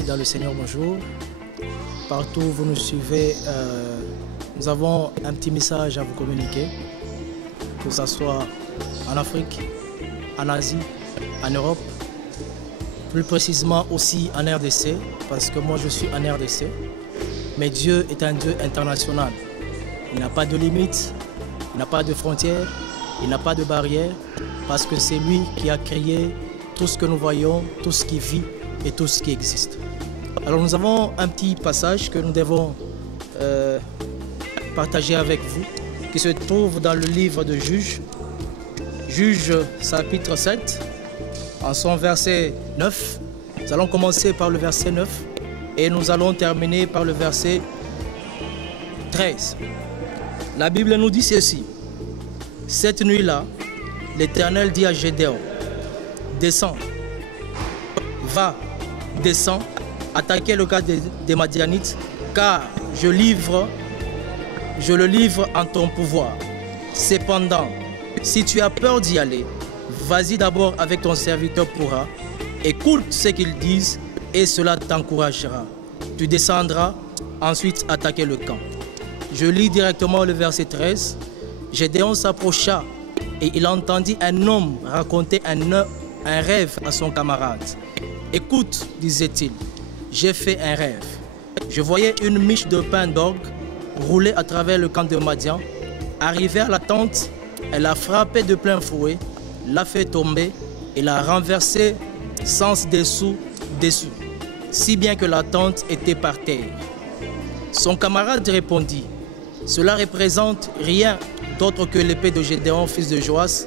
Bien-aimés dans le Seigneur, bonjour. Partout où vous nous suivez, nous avons un petit message à vous communiquer, que ce soit en Afrique, en Asie, en Europe, plus précisément aussi en RDC, parce que moi je suis en RDC. Mais Dieu est un Dieu international. Il n'a pas de limites, il n'a pas de frontières, il n'a pas de barrières, parce que c'est lui qui a créé tout ce que nous voyons, tout ce qui vit et tout ce qui existe. Alors nous avons un petit passage que nous devons partager avec vous, qui se trouve dans le livre de Juges, Juges chapitre 7, en son verset 9. Nous allons commencer par le verset 9 et nous allons terminer par le verset 13. La Bible nous dit ceci: cette nuit-là, l'Éternel dit à Gédéon, descends, va, descends, attaquer le camp des Madianites, car je le livre en ton pouvoir. Cependant, si tu as peur d'y aller, vas-y d'abord avec ton serviteur Pourra, écoute ce qu'ils disent et cela t'encouragera. Tu descendras ensuite attaquer le camp. Je lis directement le verset 13. Gédéon s'approcha et il entendit un homme raconter un rêve à son camarade. Écoute, disait-il, j'ai fait un rêve. Je voyais une miche de pain d'orgue rouler à travers le camp de Madian. Arrivée à la tente, elle l'a frappé de plein fouet, l'a fait tomber et l'a renversé sens dessous, si bien que la tente était par terre. Son camarade répondit, cela représente rien d'autre que l'épée de Gédéon, fils de Joas,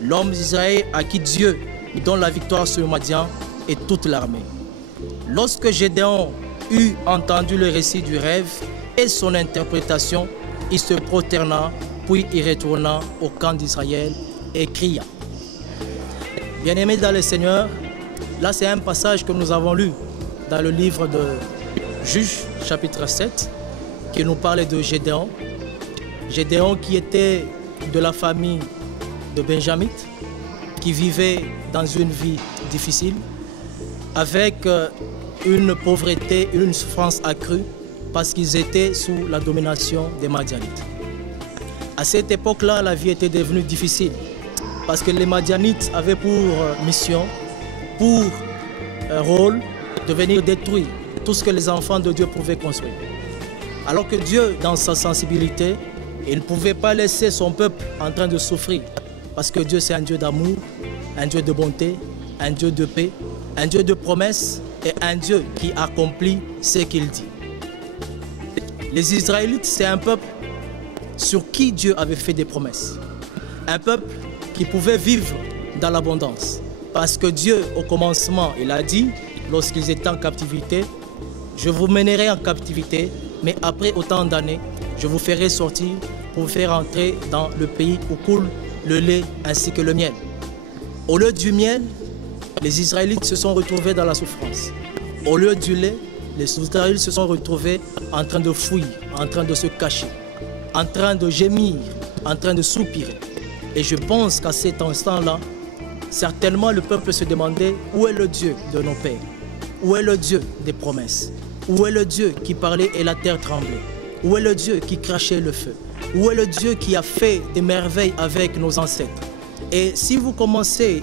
l'homme d'Israël à qui Dieu donne la victoire sur Madian et toute l'armée. Lorsque Gédéon eut entendu le récit du rêve et son interprétation, il se prosterna, puis il retourna au camp d'Israël et cria. Bien-aimés dans le Seigneur, là c'est un passage que nous avons lu dans le livre de Juges, chapitre 7, qui nous parle de Gédéon. Gédéon qui était de la famille de Benjamin, qui vivait dans une vie difficile, avec une pauvreté, une souffrance accrue, parce qu'ils étaient sous la domination des Madianites. À cette époque-là, la vie était devenue difficile, parce que les Madianites avaient pour mission, pour rôle, de venir détruire tout ce que les enfants de Dieu pouvaient construire. Alors que Dieu, dans sa sensibilité, il ne pouvait pas laisser son peuple en train de souffrir, parce que Dieu c'est un Dieu d'amour, un Dieu de bonté, un Dieu de paix, un Dieu de promesses et un Dieu qui accomplit ce qu'il dit. Les Israélites, c'est un peuple sur qui Dieu avait fait des promesses. Un peuple qui pouvait vivre dans l'abondance. Parce que Dieu, au commencement, il a dit, lorsqu'ils étaient en captivité, je vous mènerai en captivité, mais après autant d'années, je vous ferai sortir pour vous faire entrer dans le pays où coule le lait ainsi que le miel. Au lieu du miel, les Israélites se sont retrouvés dans la souffrance. Au lieu du lait, les Israélites se sont retrouvés en train de fuir, en train de se cacher, en train de gémir, en train de soupirer. Et je pense qu'à cet instant-là, certainement le peuple se demandait où est le Dieu de nos pères? Où est le Dieu des promesses? Où est le Dieu qui parlait et la terre tremblait? Où est le Dieu qui crachait le feu? Où est le Dieu qui a fait des merveilles avec nos ancêtres? Et si vous commencez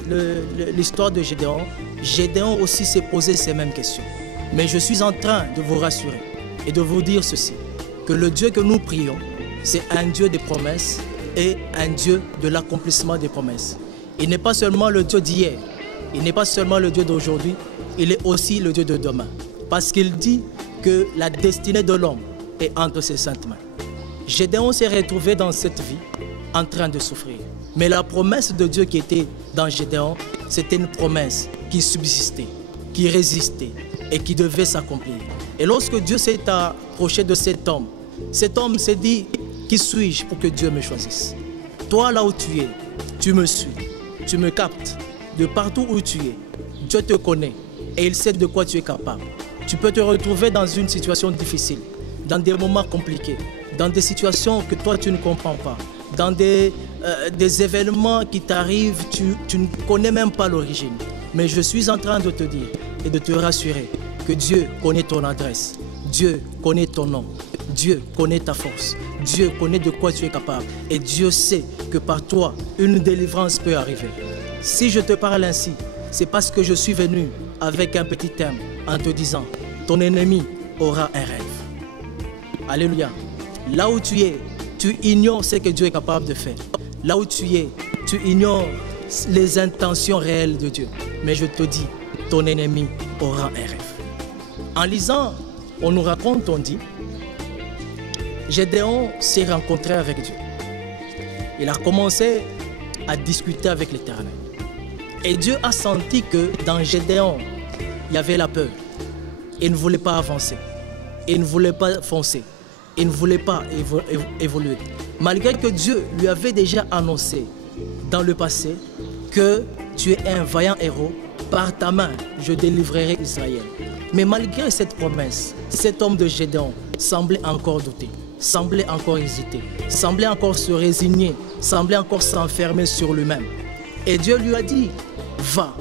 l'histoire de Gédéon, Gédéon aussi s'est posé ces mêmes questions. Mais je suis en train de vous rassurer et de vous dire ceci, que le Dieu que nous prions, c'est un Dieu des promesses et un Dieu de l'accomplissement des promesses. Il n'est pas seulement le Dieu d'hier, il n'est pas seulement le Dieu d'aujourd'hui, il est aussi le Dieu de demain. Parce qu'il dit que la destinée de l'homme est entre ses saintes mains. Gédéon s'est retrouvé dans cette vie en train de souffrir. Mais la promesse de Dieu qui était dans Gédéon, c'était une promesse qui subsistait, qui résistait et qui devait s'accomplir. Et lorsque Dieu s'est approché de cet homme s'est dit, qui suis-je pour que Dieu me choisisse? Toi là où tu es, tu me suis, tu me captes. De partout où tu es, Dieu te connaît et il sait de quoi tu es capable. Tu peux te retrouver dans une situation difficile, dans des moments compliqués, dans des situations que toi tu ne comprends pas, dans des événements qui t'arrivent, tu ne connais même pas l'origine. Mais je suis en train de te dire et de te rassurer que Dieu connaît ton adresse, Dieu connaît ton nom, Dieu connaît ta force, Dieu connaît de quoi tu es capable et Dieu sait que par toi, une délivrance peut arriver. Si je te parle ainsi, c'est parce que je suis venu avec un petit thème en te disant, ton ennemi aura un rêve. Alléluia. Là où tu es, tu ignores ce que Dieu est capable de faire. Là où tu es, tu ignores les intentions réelles de Dieu. Mais je te dis, ton ennemi aura un rêve. En lisant, on nous raconte, on dit, Gédéon s'est rencontré avec Dieu. Il a commencé à discuter avec l'Éternel. Et Dieu a senti que dans Gédéon, il y avait la peur. Il ne voulait pas avancer. Il ne voulait pas foncer. Il ne voulait pas évoluer. Malgré que Dieu lui avait déjà annoncé dans le passé que tu es un vaillant héros, par ta main, je délivrerai Israël. Mais malgré cette promesse, cet homme de Gédéon semblait encore douter, semblait encore hésiter, semblait encore se résigner, semblait encore s'enfermer sur lui-même. Et Dieu lui a dit, va,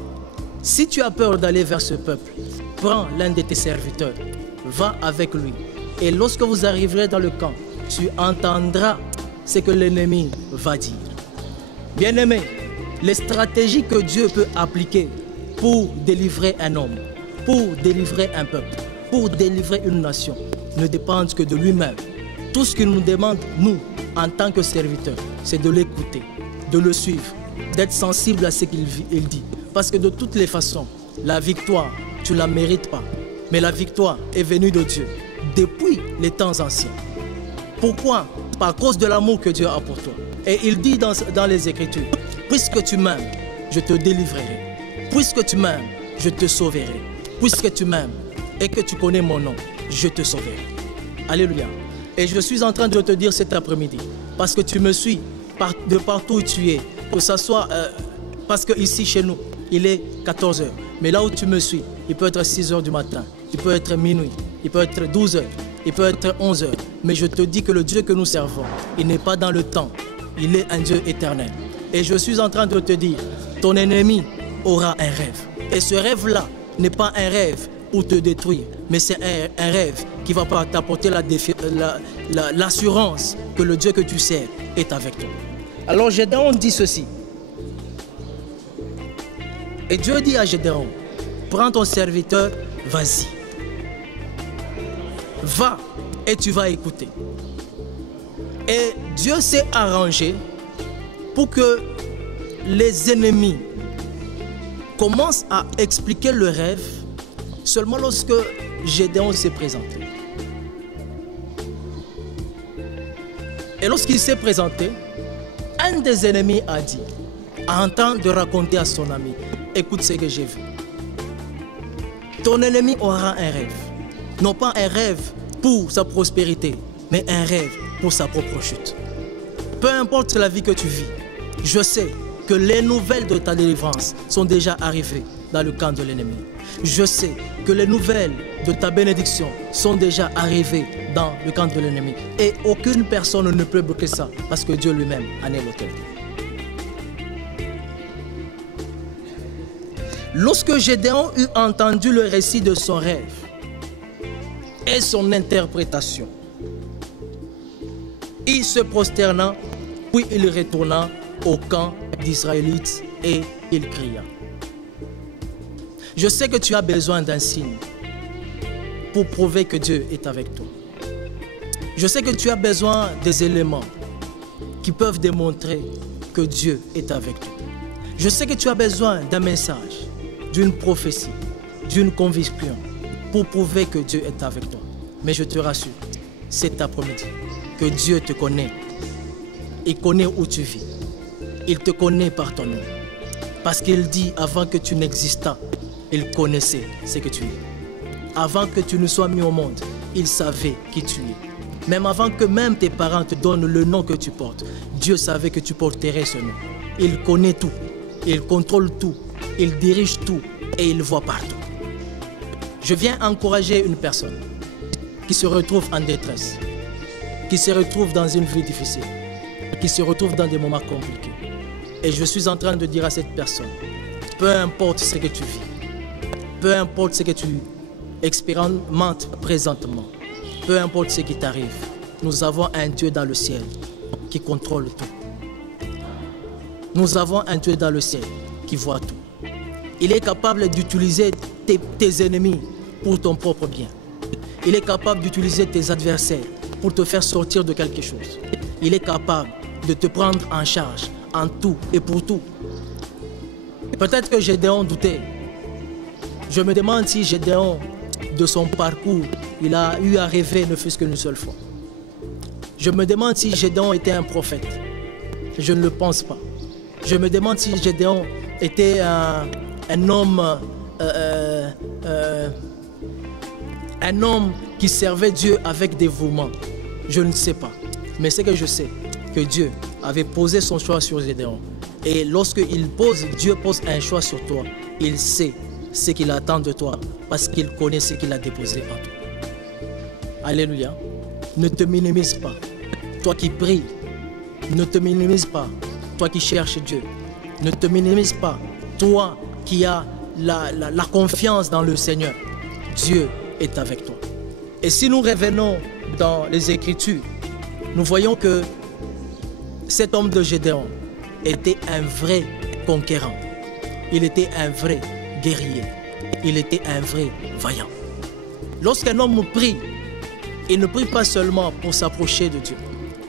si tu as peur d'aller vers ce peuple, prends l'un de tes serviteurs, va avec lui. Et lorsque vous arriverez dans le camp, tu entendras ce que l'ennemi va dire. Bien-aimé, les stratégies que Dieu peut appliquer pour délivrer un homme, pour délivrer un peuple, pour délivrer une nation, ne dépendent que de lui-même. Tout ce qu'il nous demande, nous, en tant que serviteurs, c'est de l'écouter, de le suivre, d'être sensible à ce qu'il dit. Parce que de toutes les façons, la victoire, tu ne la mérites pas. Mais la victoire est venue de Dieu depuis les temps anciens. Pourquoi? Par cause de l'amour que Dieu a pour toi. Et il dit dans les Écritures, puisque tu m'aimes, je te délivrerai. Puisque tu m'aimes, je te sauverai. Puisque tu m'aimes et que tu connais mon nom, je te sauverai. Alléluia. Et je suis en train de te dire cet après-midi, parce que tu me suis de partout où tu es, que ce soit parce que ici chez nous, il est 14 h. Mais là où tu me suis, il peut être 6 h du matin, il peut être minuit, il peut être 12 h, il peut être 11 h. Mais je te dis que le Dieu que nous servons, il n'est pas dans le temps, il est un Dieu éternel. Et je suis en train de te dire, ton ennemi aura un rêve. Et ce rêve-là n'est pas un rêve pour te détruire, mais c'est un rêve qui va t'apporter l'assurance que le Dieu que tu sers est avec toi. Alors Gédéon dit ceci. Et Dieu dit à Gédéon, prends ton serviteur, vas-y. Va et tu vas écouter. Et Dieu s'est arrangé pour que les ennemis commencent à expliquer le rêve seulement lorsque Gédéon s'est présenté. Et lorsqu'il s'est présenté, un des ennemis a dit, en train de raconter à son ami, écoute ce que j'ai vu. Ton ennemi aura un rêve. Non pas un rêve pour sa prospérité, mais un rêve pour sa propre chute. Peu importe la vie que tu vis, je sais que les nouvelles de ta délivrance sont déjà arrivées dans le camp de l'ennemi. Je sais que les nouvelles de ta bénédiction sont déjà arrivées dans le camp de l'ennemi. Et aucune personne ne peut bloquer ça parce que Dieu lui-même en est l'auteur. Lorsque Gédéon eut entendu le récit de son rêve et son interprétation, il se prosterna, puis il retourna au camp d'Israélites et il cria. Je sais que tu as besoin d'un signe pour prouver que Dieu est avec toi. Je sais que tu as besoin des éléments qui peuvent démontrer que Dieu est avec toi. Je sais que tu as besoin d'un message, d'une prophétie, d'une conviction pour prouver que Dieu est avec toi. Mais je te rassure, cet après-midi, que Dieu te connaît. Il connaît où tu vis. Il te connaît par ton nom. Parce qu'il dit, avant que tu n'existas, il connaissait ce que tu es. Avant que tu ne sois mis au monde, il savait qui tu es. Même avant que même tes parents te donnent le nom que tu portes, Dieu savait que tu porterais ce nom. Il connaît tout. Il contrôle tout. Il dirige tout. Et il voit partout. Je viens encourager une personne qui se retrouve en détresse, qui se retrouve dans une vie difficile, qui se retrouve dans des moments compliqués. Et je suis en train de dire à cette personne, peu importe ce que tu vis, peu importe ce que tu expérimente présentement. Peu importe ce qui t'arrive, nous avons un Dieu dans le ciel qui contrôle tout. Nous avons un Dieu dans le ciel qui voit tout. Il est capable d'utiliser tes ennemis pour ton propre bien. Il est capable d'utiliser tes adversaires pour te faire sortir de quelque chose. Il est capable de te prendre en charge en tout et pour tout. Peut-être que Gédéon doutait. Je me demande si Gédéon, de son parcours, il a eu à rêver ne fût-ce qu'une seule fois. Je me demande si Gédéon était un prophète. Je ne le pense pas. Je me demande si Gédéon était un homme qui servait Dieu avec dévouement. Je ne sais pas. Mais ce que je sais, que Dieu avait posé son choix sur Gédéon. Et lorsque Dieu pose un choix sur toi, il sait ce qu'il attend de toi parce qu'il connaît ce qu'il a déposé en toi. Alléluia. Ne te minimise pas. Toi qui pries, ne te minimise pas. Toi qui cherches Dieu, ne te minimise pas. Toi qui as la confiance dans le Seigneur, Dieu est avec toi. Et si nous revenons dans les Écritures, nous voyons que cet homme de Gédéon était un vrai conquérant. Il était un vrai guerrier. Il était un vrai vaillant. Lorsqu'un homme prie, il ne prie pas seulement pour s'approcher de Dieu,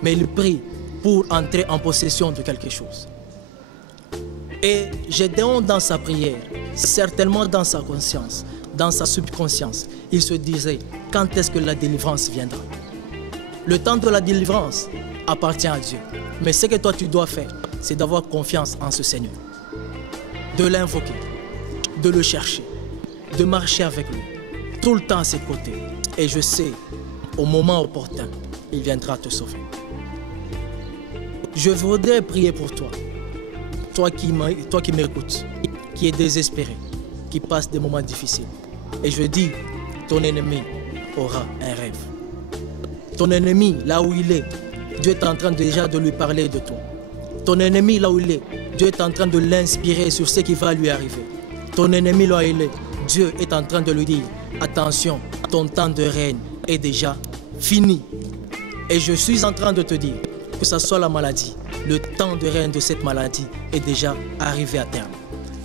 mais il prie pour entrer en possession de quelque chose. Et Gédéon, dans sa prière, certainement dans sa conscience, dans sa subconscience, il se disait, quand est-ce que la délivrance viendra? Le temps de la délivrance appartient à Dieu. Mais ce que toi tu dois faire, c'est d'avoir confiance en ce Seigneur. De l'invoquer, de le chercher, de marcher avec lui, tout le temps à ses côtés. Et je sais, au moment opportun, il viendra te sauver. Je voudrais prier pour toi. Toi qui m'écoutes, qui est désespéré, qui passe des moments difficiles. Et je dis, ton ennemi aura un rêve. Ton ennemi, là où il est, Dieu est en train déjà de lui parler de toi. Ton ennemi, là où il est, Dieu est en train de l'inspirer sur ce qui va lui arriver. Ton ennemi, là où il est, Dieu est en train de lui dire, attention, ton temps de règne est déjà fini. Et je suis en train de te dire, que ce soit la maladie, le temps de règne de cette maladie est déjà arrivé à terme.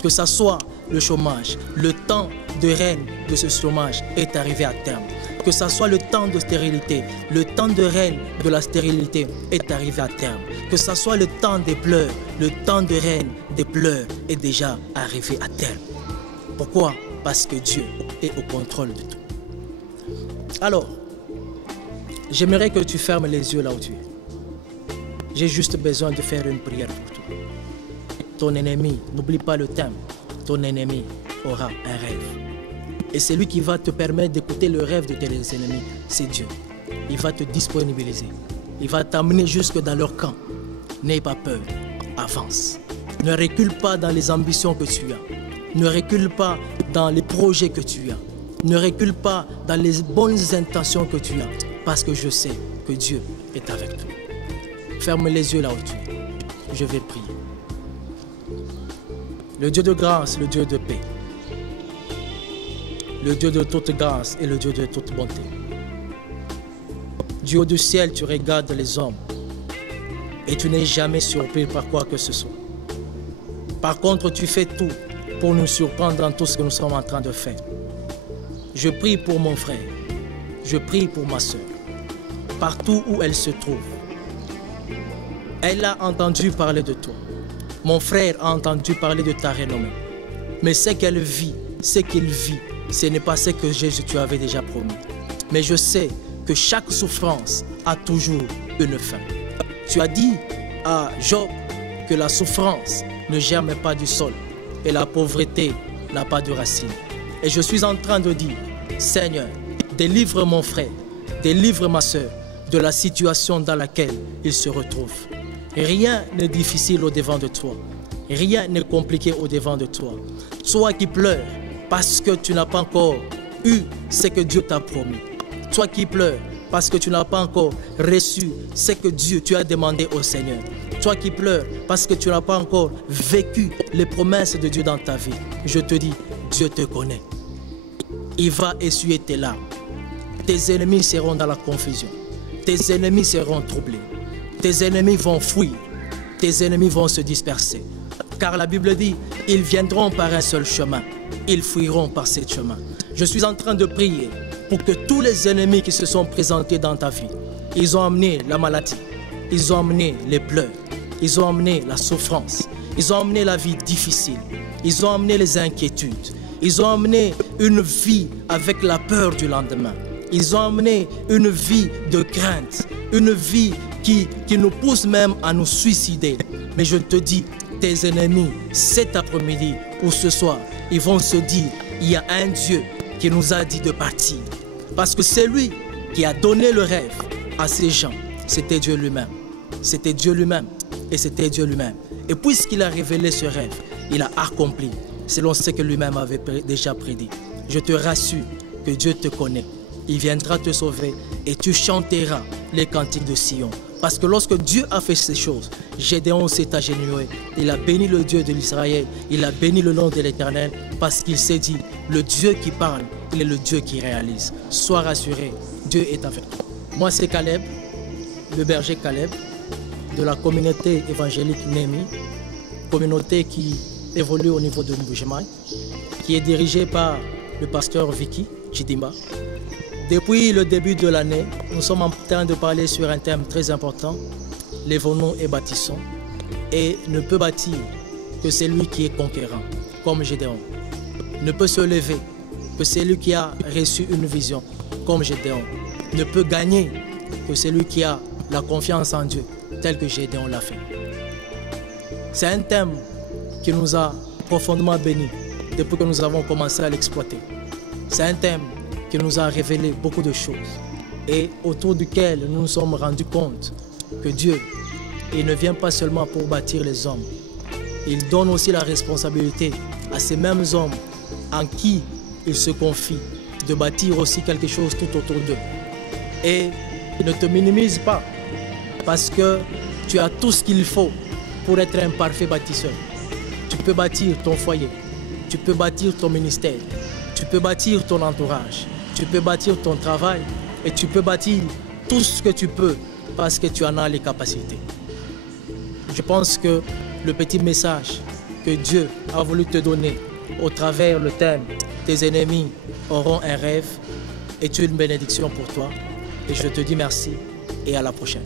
Que ce soit le chômage, le temps de règne de ce chômage est arrivé à terme. Que ce soit le temps de stérilité, le temps de règne de la stérilité est arrivé à terme. Que ce soit le temps des pleurs, le temps de règne des pleurs est déjà arrivé à terme. Pourquoi? Parce que Dieu est au contrôle de tout. Alors, j'aimerais que tu fermes les yeux là où tu es. J'ai juste besoin de faire une prière pour toi. Ton ennemi, n'oublie pas le thème, ton ennemi aura un rêve. Et c'est lui qui va te permettre d'écouter le rêve de tes ennemis, c'est Dieu. Il va te disponibiliser. Il va t'amener jusque dans leur camp. N'aie pas peur, avance. Ne recule pas dans les ambitions que tu as. Ne recule pas dans les projets que tu as. Ne recule pas dans les bonnes intentions que tu as. Parce que je sais que Dieu est avec toi. Ferme les yeux là où tu es. Je vais prier. Le Dieu de grâce, le Dieu de paix. Le Dieu de toute grâce et le Dieu de toute bonté. Dieu du ciel, tu regardes les hommes et tu n'es jamais surpris par quoi que ce soit. Par contre, tu fais tout pour nous surprendre dans tout ce que nous sommes en train de faire. Je prie pour mon frère, je prie pour ma soeur, partout où elle se trouve. Elle a entendu parler de toi. Mon frère a entendu parler de ta renommée. Mais ce qu'elle vit, ce qu'il vit, ce n'est pas ce que Jésus tu avais déjà promis. Mais je sais que chaque souffrance a toujours une fin. Tu as dit à Job que la souffrance ne germe pas du sol et la pauvreté n'a pas de racine. Et je suis en train de dire, Seigneur, délivre mon frère, délivre ma soeur de la situation dans laquelle il se retrouve. Rien n'est difficile au-devant de toi. Rien n'est compliqué au-devant de toi. Toi qui pleures parce que tu n'as pas encore eu ce que Dieu t'a promis. Toi qui pleures parce que tu n'as pas encore reçu ce que tu as demandé au Seigneur. Toi qui pleures parce que tu n'as pas encore vécu les promesses de Dieu dans ta vie. Je te dis, Dieu te connaît. il va essuyer tes larmes. Tes ennemis seront dans la confusion. Tes ennemis seront troublés. Tes ennemis vont fuir. Tes ennemis vont se disperser. Car la Bible dit, ils viendront par un seul chemin. Ils fuiront par ce chemin. Je suis en train de prier pour que tous les ennemis qui se sont présentés dans ta vie, ils ont amené la maladie, ils ont amené les pleurs, ils ont amené la souffrance, ils ont amené la vie difficile, ils ont amené les inquiétudes, ils ont amené une vie avec la peur du lendemain. Ils ont amené une vie de crainte, une vie qui nous pousse même à nous suicider. Mais je te dis, tes ennemis, cet après-midi ou ce soir, ils vont se dire, il y a un Dieu qui nous a dit de partir. Parce que c'est lui qui a donné le rêve à ces gens. C'était Dieu lui-même. C'était Dieu lui-même. Et c'était Dieu lui-même. Et puisqu'il a révélé ce rêve, il a accompli selon ce que lui-même avait déjà prédit. Je te rassure que Dieu te connaît. Il viendra te sauver et tu chanteras les cantiques de Sion. Parce que lorsque Dieu a fait ces choses, Gédéon s'est agenouillé. Il a béni le Dieu de l'Israël. Il a béni le nom de l'Éternel parce qu'il s'est dit, le Dieu qui parle, il est le Dieu qui réalise. Sois rassuré, Dieu est avec toi. Moi, c'est Caleb, le berger Caleb, de la communauté évangélique Némi, communauté qui évolue au niveau de Mbujimai, qui est dirigée par le pasteur Vicky Chidimba. Depuis le début de l'année, nous sommes en train de parler sur un thème très important, lèvons-nous et bâtissons. Et ne peut bâtir que celui qui est conquérant, comme Gédéon. Ne peut se lever que celui qui a reçu une vision, comme Gédéon. Ne peut gagner que celui qui a la confiance en Dieu, tel que Gédéon l'a fait. C'est un thème qui nous a profondément bénis depuis que nous avons commencé à l'exploiter. C'est un thème qui nous a révélé beaucoup de choses et autour duquel nous nous sommes rendus compte que Dieu, il ne vient pas seulement pour bâtir les hommes. Il donne aussi la responsabilité à ces mêmes hommes en qui il se confie de bâtir aussi quelque chose tout autour d'eux. Et ne te minimise pas parce que tu as tout ce qu'il faut pour être un parfait bâtisseur. Tu peux bâtir ton foyer, tu peux bâtir ton ministère, tu peux bâtir ton entourage, tu peux bâtir ton travail et tu peux bâtir tout ce que tu peux parce que tu en as les capacités. Je pense que le petit message que Dieu a voulu te donner au travers le thème « Tes ennemis auront un rêve » est une bénédiction pour toi. Et je te dis merci et à la prochaine.